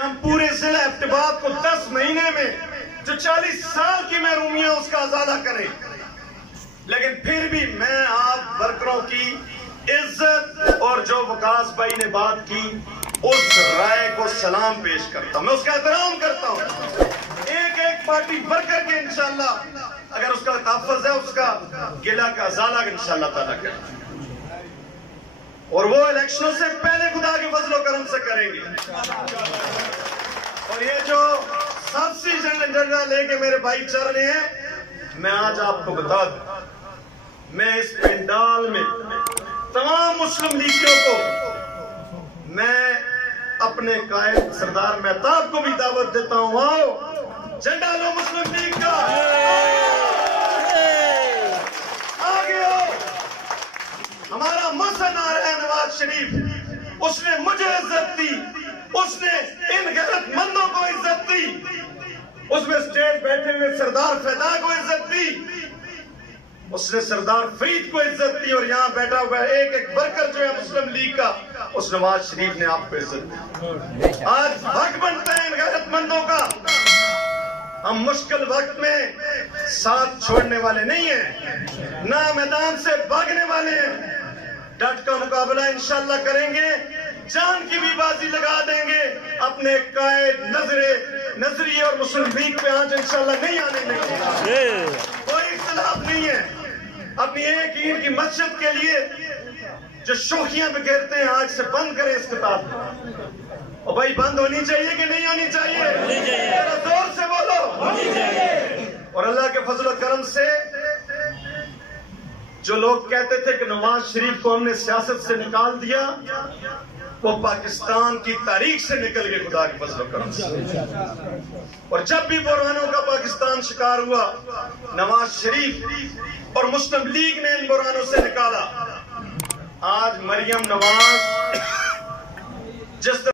हम पूरे जिला इफ्तिबाद को 10 महीने में जो 40 साल की महरूमियां उसका अजाला करें, लेकिन फिर भी मैं आप वर्करों की इज्जत और जो वकास भाई ने बात की उस राय को सलाम पेश करता हूं, मैं उसका एहतराम करता हूं। एक एक पार्टी वर्कर के इंशाल्लाह अगर उसका तहफ़्फ़ुज़ है उसका गिला का अजाला इंशाल्लाह ताला करें, और वो इलेक्शनों से पहले खुदा के फजलो करम से करेंगे। और ये जो सबसे झंडा लेके मेरे भाई चल रहे हैं, मैं आज आपको बता दूं, मैं इस पंडाल में तमाम मुस्लिम लीगियों को मैं अपने कायद सरदार मेहताब को भी दावत देता हूं, आओ झंडा लो मुस्लिम लीग का, आगे आओ। हमारा मसन आ रहा है नवाज शरीफ, उसने मुझे इज्जत दी, उसने इन गैरतमंदों को इज्जत दी, उसमें स्टेज बैठे हुए सरदार फैदा को इज्जत दी, उसने सरदार फरीद को इज्जत दी, और यहाँ बैठा हुआ एक एक वर्कर जो है मुस्लिम लीग का, उस नवाज शरीफ ने आपको इज्जत दी। आज वक्त बनता है इन गैरतमंदों का। हम मुश्किल वक्त में साथ छोड़ने वाले नहीं हैं, ना मैदान से भागने वाले हैं। डट का मुकाबला इंशाल्लाह करेंगे, जान की भी बाजी लगा देंगे, अपने कायद नजरिए और मुस्लिम लीग पे आज इंशाल्लाह नहीं आने देंगे। कोई इख्तिलाफ नहीं है। अपनी एक ईद की मस्जिद के लिए जो शोखियां बिखेरते हैं आज से बंद करें इस किताब। और भाई बंद होनी चाहिए कि नहीं होनी चाहिए? जोर से बोलो, होनी चाहिए। और अल्लाह के फजल करम से जो लोग कहते थे कि नवाज शरीफ को हमने सियासत से निकाल दिया, वो पाकिस्तान की तारीख से निकल गए खुदा के फजल करम से। और जब भी बुरहानों का पाकिस्तान शिकार हुआ, नवाज शरीफ और मुस्लिम लीग ने इन बुरहानों से निकाला। आज मरियम नवाज जिस